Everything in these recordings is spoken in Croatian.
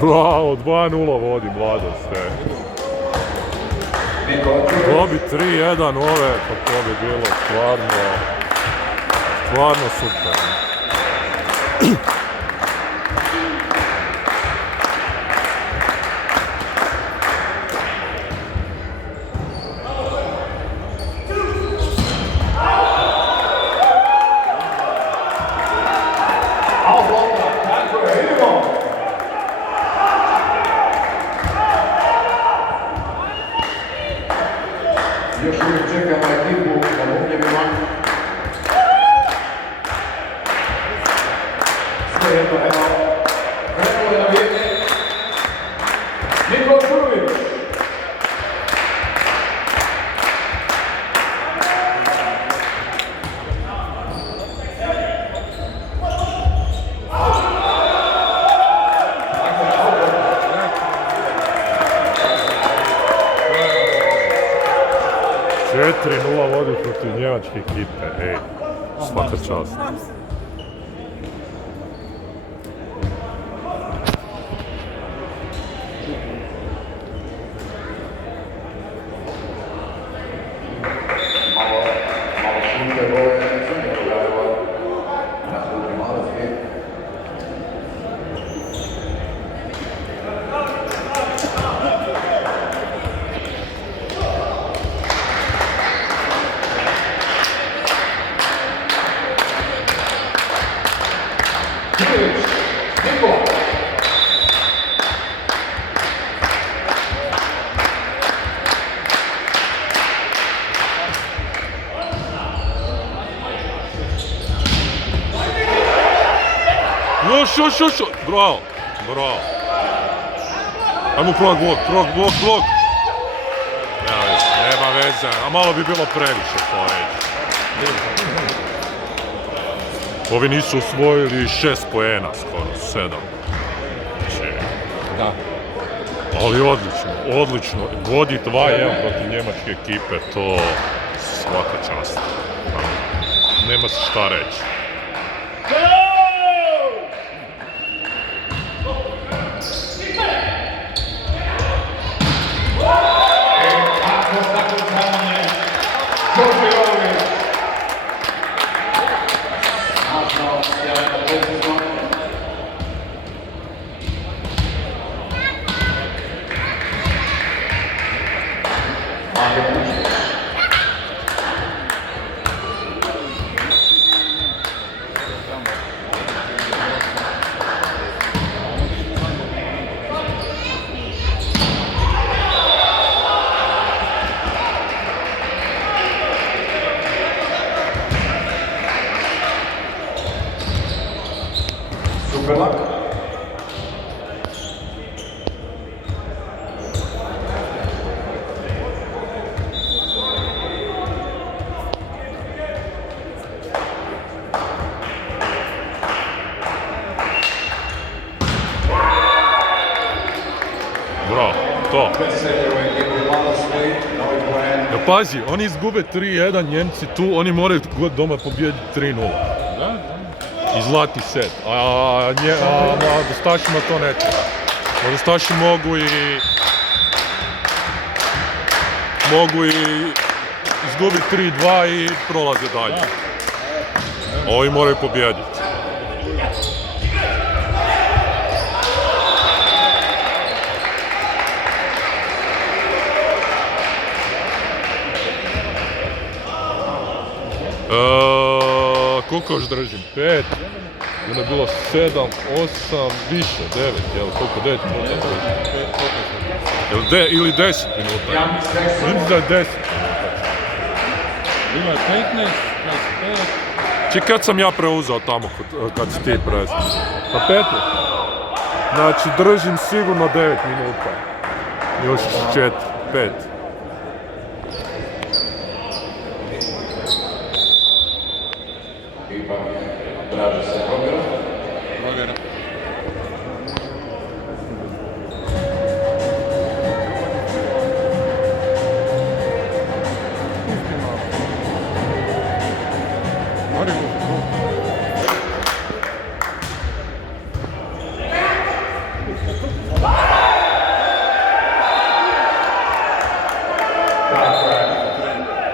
Bravo, 2-0 vodi Mladost. Dobi 3-1 ove, pa to bi bilo stvarno super. Još uvijek čekamo ekipu na Bubljevima. Sve jedno, evo. Krenulo je na vijek. Nikola Đurović. Nula vodi protiv njemačke ekipe, ej, svaka čast. Malo šunke vole, ne dogajava na klubi Malosti. Još, bravo. Ajmo prvak blok. Nema veze, a malo bi bilo previše to reći. Ovi nisu osvojili 6 poena, skoro 7. Da. Ali odlično. Vodi 2-1 protiv njemačke ekipe, to svaka čast. Nema se šta reći. Superlak. Bravo, to. Ja pazi, oni izgube 3-1, Njemci tu, oni moraju doma pobijediti 3-0. I zlatni set, a Dostašima to ne treba. Dostaši mogu i izgubiti 3-2 i prolaze dalje. Ovi moraju pobijediti. koliko još držim? 5, onda je bilo 7, 8, više, 9, jel, koliko, 9 minuta držim? Ili 10 minuta? Mislim da je 10 minuta. Bilo je 15, 25. Či kad sam ja preuzeo tamo, kad si ti preuzeo? Na 15? Znači, držim sigurno 9 minuta. Još 4, 5. Ipak traži se provjera. Provjera.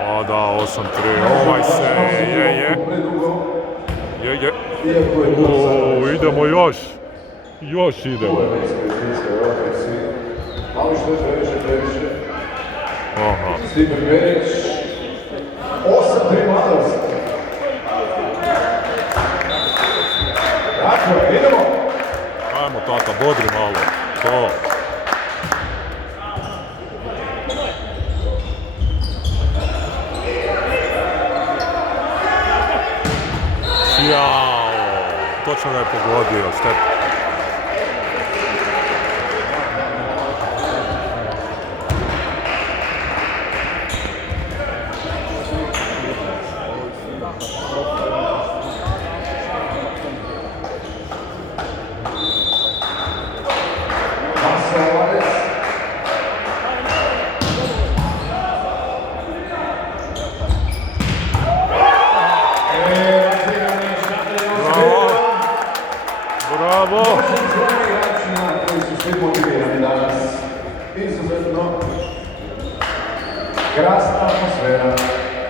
A da, 8-3, ovaj se, je. O, idemo još. Još idemo. Ali što je previše. Aha. Stipe Perić. 8-3 mladost. Tako je, idemo. Ajmo tata, bodri malo. To. Jao, točno ga je pogodio, šteta. Bravo! Koji su svi motivirani danas. Izuzetno krasna atmosfera.